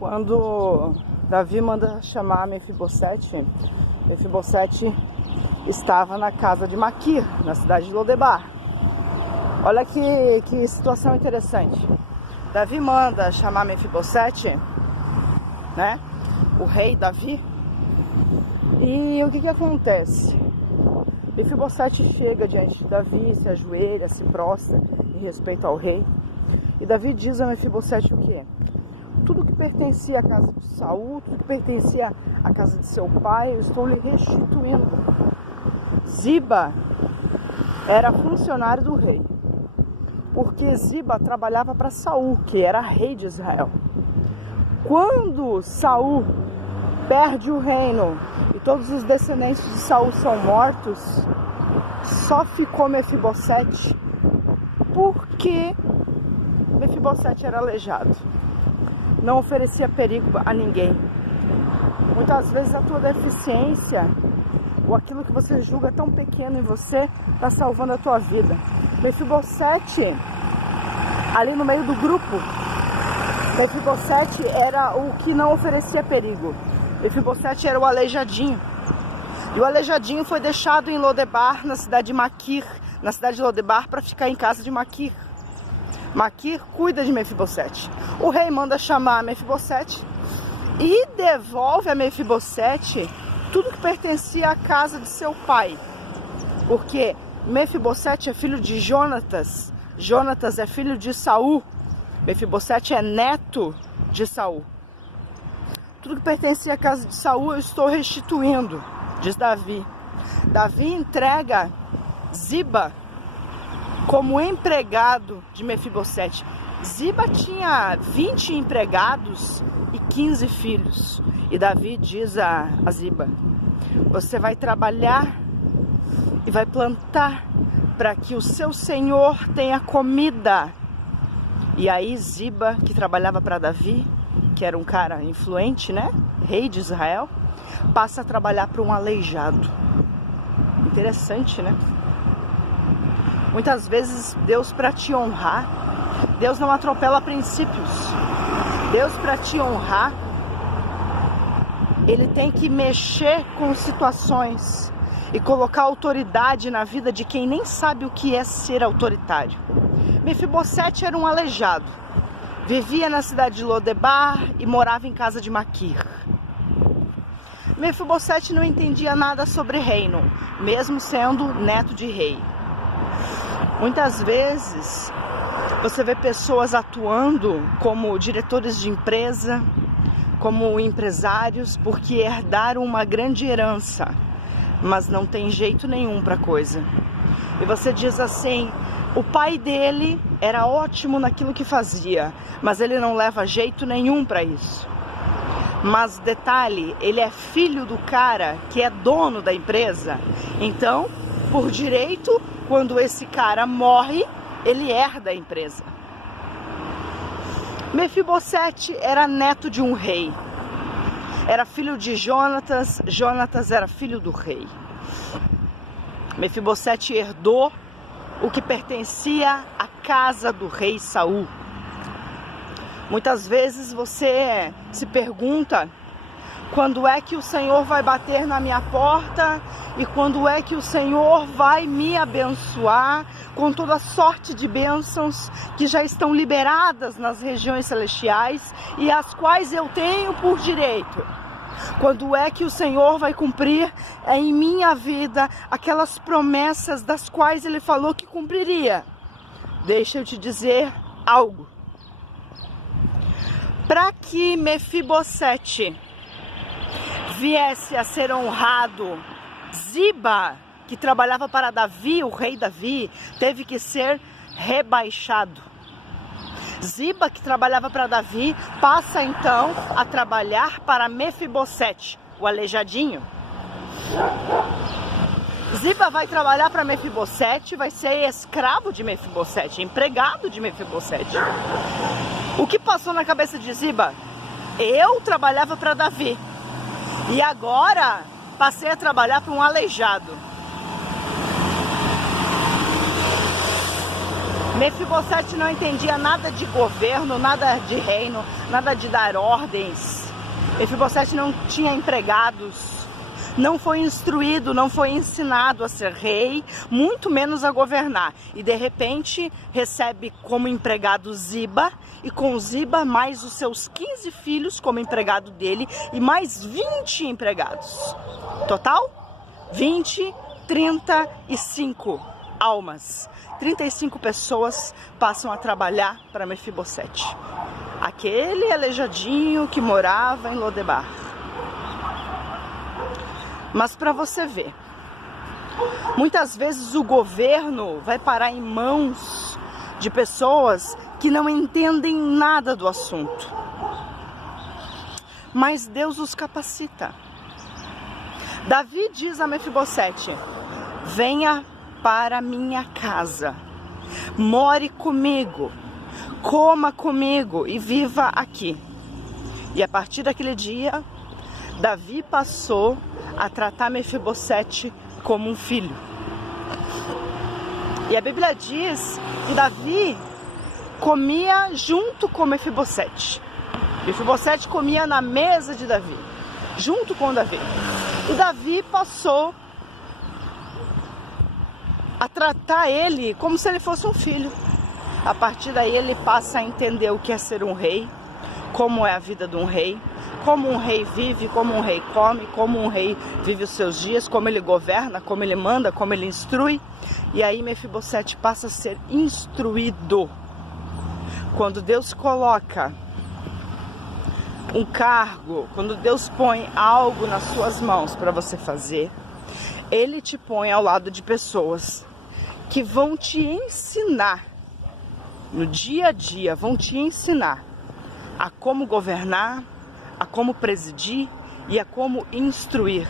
Quando Davi manda chamar Mefibosete, Mefibosete estava na casa de Maquir, na cidade de Lodebar. Olha que situação interessante. Davi manda chamar Mefibosete, né? O rei Davi. E o que acontece? Mefibosete chega diante de Davi, se ajoelha, se prostra em respeito ao rei. E Davi diz a Mefibosete o quê? Tudo que pertencia à casa de Saul, tudo que pertencia à casa de seu pai, eu estou lhe restituindo. Ziba era funcionário do rei, porque Ziba trabalhava para Saul, que era rei de Israel. Quando Saul perde o reino e todos os descendentes de Saul são mortos, só ficou Mefibosete, porque Mefibosete era aleijado, não oferecia perigo a ninguém. Muitas vezes a tua deficiência ou aquilo que você julga tão pequeno em você está salvando a tua vida. Mefibosete, ali no meio do grupo, Mefibosete era o que não oferecia perigo. Mefibosete era o aleijadinho. E o aleijadinho foi deixado em Lodebar, na cidade de Maquir, na cidade de Lodebar, para ficar em casa de Maquir. Maquir cuida de Mefibosete. O rei manda chamar Mefibosete e devolve a Mefibosete tudo que pertencia à casa de seu pai. Porque Mefibosete é filho de Jonatas, Jonatas é filho de Saul, Mefibosete é neto de Saul. Tudo que pertencia à casa de Saul eu estou restituindo, diz Davi. Davi entrega Ziba como empregado de Mefibosete. Ziba tinha 20 empregados e 15 filhos. E Davi diz a Ziba: você vai trabalhar e vai plantar para que o seu senhor tenha comida. E aí Ziba, que trabalhava para Davi, que era um cara influente, né? Rei de Israel, passa a trabalhar para um aleijado. Interessante, né? Muitas vezes Deus, para te honrar, Deus não atropela princípios. Deus, para te honrar, Ele tem que mexer com situações e colocar autoridade na vida de quem nem sabe o que é ser autoritário. Mefibosete era um aleijado. Vivia na cidade de Lodebar e morava em casa de Maquir. Mefibosete não entendia nada sobre reino, mesmo sendo neto de rei. Muitas vezes você vê pessoas atuando como diretores de empresa, como empresários, porque herdaram uma grande herança, mas não tem jeito nenhum para a coisa. E você diz assim: o pai dele era ótimo naquilo que fazia, mas ele não leva jeito nenhum para isso. Mas detalhe, ele é filho do cara que é dono da empresa. Então, por direito, quando esse cara morre, ele herda a empresa. Mefibosete era neto de um rei. Era filho de Jonatas, Jonatas era filho do rei. Mefibosete herdou o que pertencia à casa do rei Saul. Muitas vezes você se pergunta: quando é que o Senhor vai bater na minha porta? E quando é que o Senhor vai me abençoar com toda sorte de bênçãos que já estão liberadas nas regiões celestiais e as quais eu tenho por direito? Quando é que o Senhor vai cumprir em minha vida aquelas promessas das quais Ele falou que cumpriria? Deixa eu te dizer algo. Para que Mefibosete viesse a ser honrado, Ziba, que trabalhava para Davi, o rei Davi, teve que ser rebaixado. Ziba, que trabalhava para Davi, passa então a trabalhar para Mefibosete, o aleijadinho. Ziba vai trabalhar para Mefibosete, vai ser escravo de Mefibosete, empregado de Mefibosete. O que passou na cabeça de Ziba? Eu trabalhava para Davi e agora passei a trabalhar para um aleijado. Mefibosete não entendia nada de governo, nada de reino, nada de dar ordens. Mefibosete não tinha empregados, não foi instruído, não foi ensinado a ser rei, muito menos a governar. E de repente recebe como empregado Ziba, e com Ziba mais os seus 15 filhos como empregado dele e mais 20 empregados. Total? 20, 35 almas. 35 pessoas passam a trabalhar para Mefibosete, aquele aleijadinho que morava em Lodebar. Mas para você ver, muitas vezes o governo vai parar em mãos de pessoas que não entendem nada do assunto. Mas Deus os capacita. Davi diz a Mefibosete: venha para minha casa, more comigo, coma comigo e viva aqui. E a partir daquele dia, Davi passou a tratar Mefibosete como um filho. E a Bíblia diz que Davi comia junto com Mefibosete. Mefibosete comia na mesa de Davi, junto com Davi. E Davi passou a tratar ele como se ele fosse um filho. A partir daí ele passa a entender o que é ser um rei, como é a vida de um rei, como um rei vive, como um rei come, como um rei vive os seus dias, como ele governa, como ele manda, como ele instrui. E aí Mefibosete passa a ser instruído. Quando Deus coloca um cargo, quando Deus põe algo nas suas mãos para você fazer, Ele te põe ao lado de pessoas que vão te ensinar, no dia a dia, vão te ensinar a como governar, a como presidir e a como instruir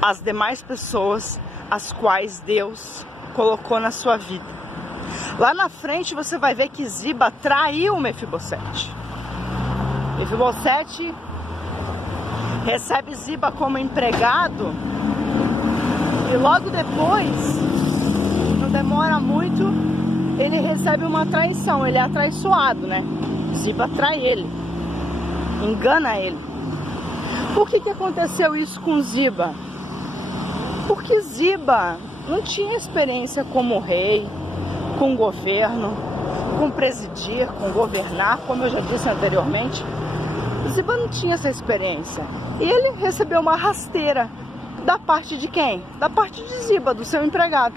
as demais pessoas as quais Deus colocou na sua vida. Lá na frente você vai ver que Ziba traiu Mefibosete. Mefibosete recebe Ziba como empregado e logo depois, não demora muito, ele recebe uma traição, ele é atraiçoado, né? Ziba trai ele, engana ele. Por que aconteceu isso com Ziba? Porque Ziba não tinha experiência como rei, com governo, com presidir, com governar, como eu já disse anteriormente. Ziba não tinha essa experiência. E ele recebeu uma rasteira. Da parte de quem? Da parte de Ziba, do seu empregado.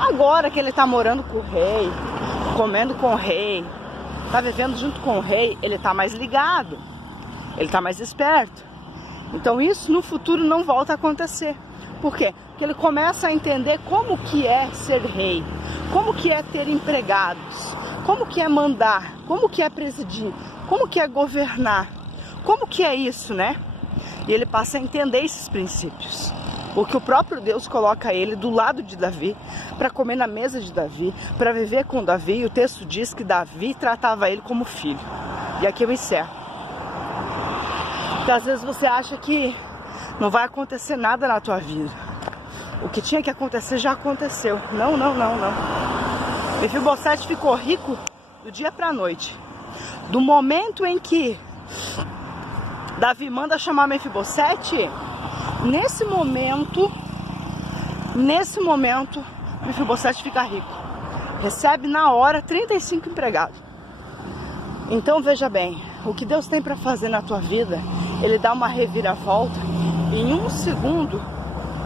Agora que ele está morando com o rei, comendo com o rei, está vivendo junto com o rei, ele está mais ligado, ele está mais esperto. Então isso no futuro não volta a acontecer. Por quê? Porque ele começa a entender como que é ser rei, como que é ter empregados, como que é mandar, como que é presidir, como que é governar, como que é isso, né? E ele passa a entender esses princípios, porque o próprio Deus coloca ele do lado de Davi, para comer na mesa de Davi, para viver com Davi, e o texto diz que Davi tratava ele como filho. E aqui eu encerro. Porque às vezes você acha que não vai acontecer nada na tua vida. O que tinha que acontecer já aconteceu. Não. Mefibosete ficou rico do dia para a noite. Do momento em que Davi manda chamar Mefibosete, nesse momento, Mefibosete fica rico. Recebe na hora 35 empregados. Então veja bem, o que Deus tem para fazer na tua vida, Ele dá uma reviravolta e em um segundo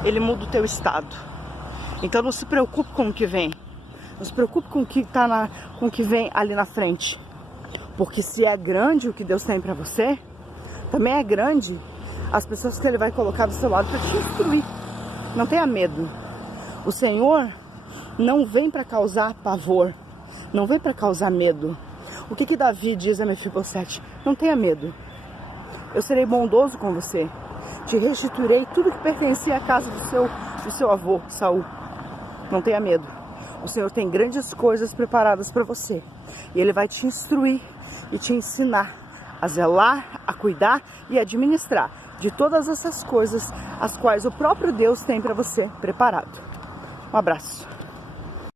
Ele muda o teu estado. Então não se preocupe com o que vem. Não se preocupe com o que com o que vem ali na frente. Porque se é grande o que Deus tem para você, também é grande as pessoas que Ele vai colocar do seu lado para te instruir. Não tenha medo. O Senhor não vem para causar pavor, não vem para causar medo. O que Davi diz a Mefibosete? Não tenha medo. Eu serei bondoso com você. Te restituirei tudo que pertencia à casa do seu avô, Saul. Não tenha medo. O Senhor tem grandes coisas preparadas para você. E Ele vai te instruir e te ensinar a zelar, a cuidar e administrar de todas essas coisas as quais o próprio Deus tem para você preparado. Um abraço.